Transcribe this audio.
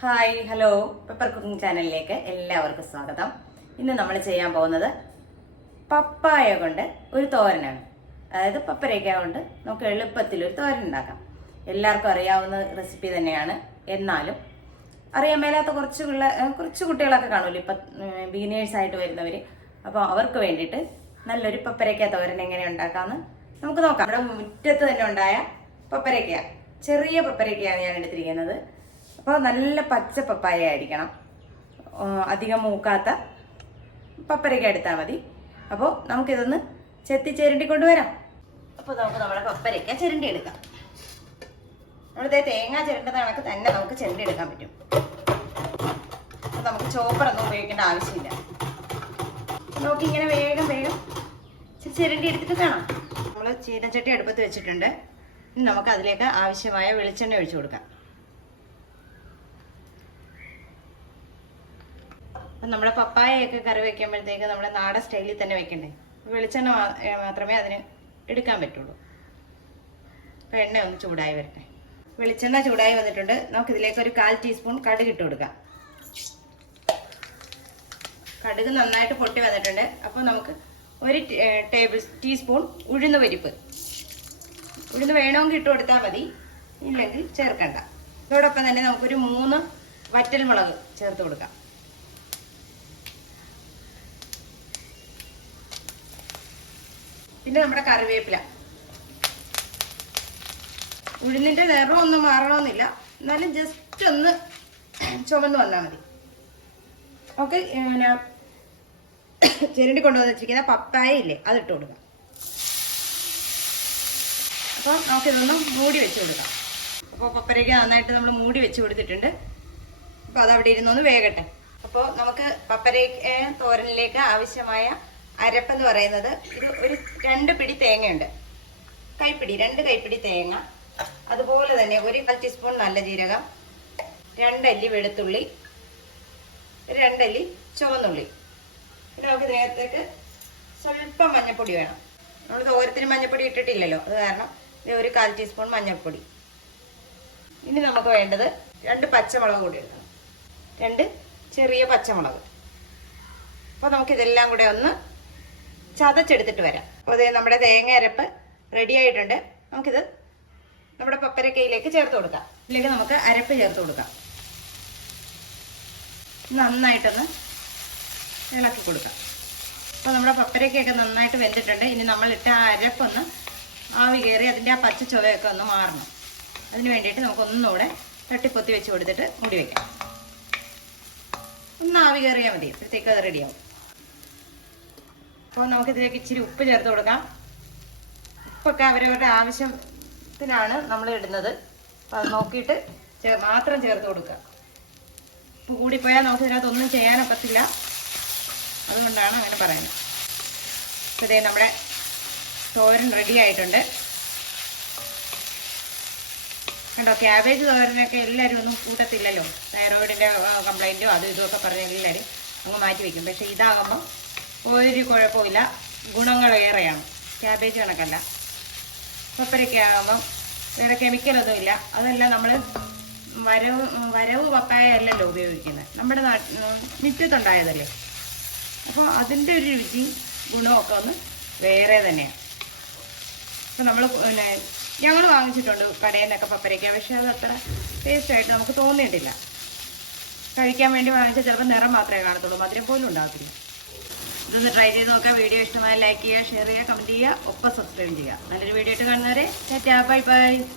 Hi hello. Pepper cooking ചാനലിലേക്ക് എല്ലാവർക്കും സ്വാഗതം. ഇന്ന് നമ്മൾ ചെയ്യാൻ പോകുന്നത് പപ്പായ കൊണ്ട് ഒരു തോരനാണ്. അതായത് പപ്പരയ്ക്ക കൊണ്ട് നമുക്ക് എളുപ്പത്തിൽ ഒരു തോരൻ ഉണ്ടാക്കാം. എല്ലാവർക്കും അറിയാവുന്ന റെസിപ്പി തന്നെയാണ്. എന്നാലും അറിയാൻ മേലാത്ത കുറച്ച് പിള്ളേർ കുറച്ച് കുട്ടികളൊക്കെ കാണുമല്ലോ ഇപ്പം ബിഗിനേഴ്സായിട്ട് വരുന്നവർ അപ്പോൾ അവർക്ക് വേണ്ടിയിട്ട് നല്ലൊരു പപ്പരയ്ക്ക തോരൻ എങ്ങനെ ഉണ്ടാക്കാമെന്ന് നമുക്ക് നോക്കാം. നമ്മുടെ മുറ്റത്ത് തന്നെ ഉണ്ടായ പപ്പരയ്ക്ക. ചെറിയ പപ്പരയ്ക്കയാണ് ഞാൻ എടുത്തിരിക്കുന്നത്. അപ്പോൾ നല്ല പച്ച പപ്പായ ആയിരിക്കണം. അധികം മൂക്കാത്ത പപ്പരയ്ക്ക് എടുത്താൽ മതി. അപ്പോൾ നമുക്കിതൊന്ന് ചെത്തി ചേരണ്ടി കൊണ്ടുവരാം. അപ്പോൾ നമുക്ക് നമ്മുടെ പപ്പരയ്ക്ക ചിരണ്ടി എടുക്കാം. നമ്മളിതേ തേങ്ങ ചിരണ്ടുന്ന കണക്ക് തന്നെ നമുക്ക് ചിരണ്ടി എടുക്കാൻ പറ്റും. അപ്പോൾ നമുക്ക് ചോപ്പറൊന്നും ഉപയോഗിക്കേണ്ട ആവശ്യമില്ല. നമുക്ക് ഇങ്ങനെ വേഗം വേഗം ചിരണ്ടി എടുത്തിട്ട് കാണാം. നമ്മൾ ചീനച്ചട്ടി അടുപ്പത്ത് വെച്ചിട്ടുണ്ട്. ഇനി നമുക്ക് അതിലേക്ക് ആവശ്യമായ വെളിച്ചെണ്ണ ഒഴിച്ചു കൊടുക്കാം. അപ്പം നമ്മുടെ പപ്പായയൊക്കെ കറി വെക്കുമ്പോഴത്തേക്ക് നമ്മുടെ നാടൻ സ്റ്റൈലിൽ തന്നെ വെക്കണ്ടേ? വെളിച്ചെണ്ണ മാത്രമേ അതിന് എടുക്കാൻ പറ്റുള്ളൂ. അപ്പം എണ്ണ ഒന്ന് ചൂടായി വരട്ടെ. വെളിച്ചെണ്ണ ചൂടായി വന്നിട്ടുണ്ട്. നമുക്ക് ഇതിലേക്ക് ഒരു കാൽ ടീസ്പൂൺ കടുക് ഇട്ട് കൊടുക്കാം. കടുക് നന്നായിട്ട് പൊട്ടി വന്നിട്ടുണ്ട്. അപ്പോൾ നമുക്ക് ഒരു ടേബിൾ ടീസ്പൂൺ ഉഴുന്ന് പരിപ്പ്. ഉഴുന്ന് വേണമെങ്കിൽ ഇട്ട് കൊടുത്താൽ മതി. ഇല്ലെങ്കിൽ ചേർക്കണ്ട. ഇതോടൊപ്പം തന്നെ നമുക്കൊരു മൂന്ന് വറ്റൽ മുളക് ചേർത്ത് കൊടുക്കാം. പിന്നെ നമ്മുടെ കറിവേപ്പില. ഉഴുന്നിന്റെ നിറം ഒന്നും മാറണമെന്നില്ല എന്നാലും ജസ്റ്റ് ഒന്ന് ചുമന്ന് വന്നാൽ മതി. ഓക്കെ പിന്നെ ചിരണ്ടി കൊണ്ടുവന്ന് വെച്ചിരിക്കുന്ന പപ്പായ ഇല്ലേ അതിട്ട് കൊടുക്കാം. അപ്പോൾ നമുക്കിതൊന്ന് മൂടി വെച്ച് കൊടുക്കാം. അപ്പോൾ പപ്പരയ്ക്ക് നന്നായിട്ട് നമ്മൾ മൂടി വെച്ച് കൊടുത്തിട്ടുണ്ട്. അപ്പോൾ അതവിടെ ഇരുന്നൊന്ന് വേഗട്ടെ അപ്പോൾ നമുക്ക് പപ്പരയ്ക്ക് തോരനിലേക്ക് ആവശ്യമായ അരപ്പെന്ന് പറയുന്നത് ഇത് ഒരു രണ്ട് പിടി തേങ്ങയുണ്ട്. കൈപ്പിടി രണ്ട് കൈപ്പിടി തേങ്ങ. അതുപോലെ തന്നെ ഒരു കാൽ ടീസ്പൂൺ നല്ല ജീരകം രണ്ടല്ലി വെളുത്തുള്ളി രണ്ടല്ലി ചുവന്നുള്ളി. പിന്നെ നമുക്ക് ഇതിനകത്തേക്ക് സ്വല്പം മഞ്ഞൾപ്പൊടി വേണം. നമ്മൾ തോരത്തിന് മഞ്ഞൾപ്പൊടി ഇട്ടിട്ടില്ലല്ലോ. അത് കാരണം ഇത് ഒരു കാൽ ടീസ്പൂൺ മഞ്ഞൾപ്പൊടി. ഇനി നമുക്ക് വേണ്ടത് രണ്ട് പച്ചമുളക് കൂടി എടുക്കണം രണ്ട് ചെറിയ പച്ചമുളക്. അപ്പോൾ നമുക്കിതെല്ലാം കൂടെ ഒന്ന് ചതച്ചെടുത്തിട്ട് വരാം. അപ്പോൾ അതേ നമ്മുടെ തേങ്ങ അരപ്പ് റെഡി ആയിട്ടുണ്ട്. നമുക്കിത് നമ്മുടെ പപ്പരക്കയിലേക്ക് ചേർത്ത് കൊടുക്കാം. ഇതിലേക്ക് നമുക്ക് അരപ്പ് ചേർത്ത് കൊടുക്കാം. നന്നായിട്ടൊന്ന് ഇളക്കി കൊടുക്കാം. അപ്പോൾ നമ്മുടെ പപ്പരക്കയൊക്കെ നന്നായിട്ട് വെന്തിട്ടുണ്ട്. ഇനി നമ്മളിട്ട് ആ അരപ്പൊന്ന് ആവി കയറി അതിന്റെ ആ പച്ച ചുവയൊക്കെ ഒന്ന് മാറണം. അതിന് വേണ്ടിയിട്ട് നമുക്കൊന്നുകൂടെ തട്ടിപ്പൊത്തി വെച്ച് കൊടുത്തിട്ട് മൂടി വയ്ക്കാം ഒന്ന് ആവി കയറിയാൽ മതി. അപ്പോഴത്തേക്ക് അത് റെഡിയാവും അപ്പോൾ നമുക്കിതിലേക്ക് ഇച്ചിരി ഉപ്പ് ചേർത്ത് കൊടുക്കാം. ഉപ്പൊക്കെ അവരവരുടെ ആവശ്യത്തിനാണ് നമ്മൾ ഇടുന്നത്. അപ്പോൾ അത് നോക്കിയിട്ട് മാത്രം ചേർത്ത് കൊടുക്കുക. ഉപ്പ് കൂടിപ്പോയാൽ നമുക്ക് ഇതിനകത്തൊന്നും ചെയ്യാനൊക്കത്തില്ല അതുകൊണ്ടാണ് അങ്ങനെ പറയുന്നത്. അപ്പോൾ ഇതേ നമ്മുടെ തോരൻ റെഡി ആയിട്ടുണ്ട്. കണ്ടോ ക്യാബേജ് തോരനൊക്കെ എല്ലാവരും ഒന്നും കൂട്ടത്തില്ലല്ലോ. തൈറോയിഡിന്റെ കംപ്ലൈന്റോ അതും ഇതുമൊക്കെ പറഞ്ഞാൽ എല്ലാവരും അങ്ങ് മാറ്റി വയ്ക്കും പക്ഷേ ഇതാകുമ്പോൾ ഒരു കുഴപ്പമില്ല. ഗുണങ്ങളേറെയാണ് ക്യാബേജ് കണക്കല്ല. പപ്പരയ്ക്ക ആകുമ്പം വേറെ കെമിക്കലൊന്നുമില്ല അതല്ല നമ്മൾ വരവ് വരവ് പപ്പായ അല്ലല്ലോ ഉപയോഗിക്കുന്നത് നമ്മുടെ മുറ്റത്തുണ്ടായതല്ലേ? അപ്പോൾ അതിന്റെ ഒരു രുചി ഗുണമൊക്കെ ഒന്ന് വേറെ തന്നെയാണ് അപ്പോൾ നമ്മൾ പിന്നെ ഞങ്ങൾ വാങ്ങിച്ചിട്ടുണ്ട് കടയിൽ നിന്നൊക്കെ പപ്പരയ്ക്ക പക്ഷേ അത് അത്ര ടേസ്റ്റായിട്ട് നമുക്ക് തോന്നിയിട്ടില്ല. കഴിക്കാൻ വേണ്ടി വാങ്ങിച്ചാൽ ചിലപ്പോൾ നിറം മാത്രമേ കാണത്തുള്ളൂ. മധുരം പോലും ഉണ്ടാകത്തില്ല ഇതൊന്ന് ട്രൈ ചെയ്ത് നോക്കാം. വീഡിയോ ഇഷ്ടമായ ലൈക്ക് ചെയ്യുക ഷെയർ ചെയ്യുക കമന്റ് ചെയ്യുക ഒപ്പം സബ്സ്ക്രൈബ് ചെയ്യുക. നല്ലൊരു വീഡിയോ ആയിട്ട് കാണുന്നവരെ ബൈ ബൈ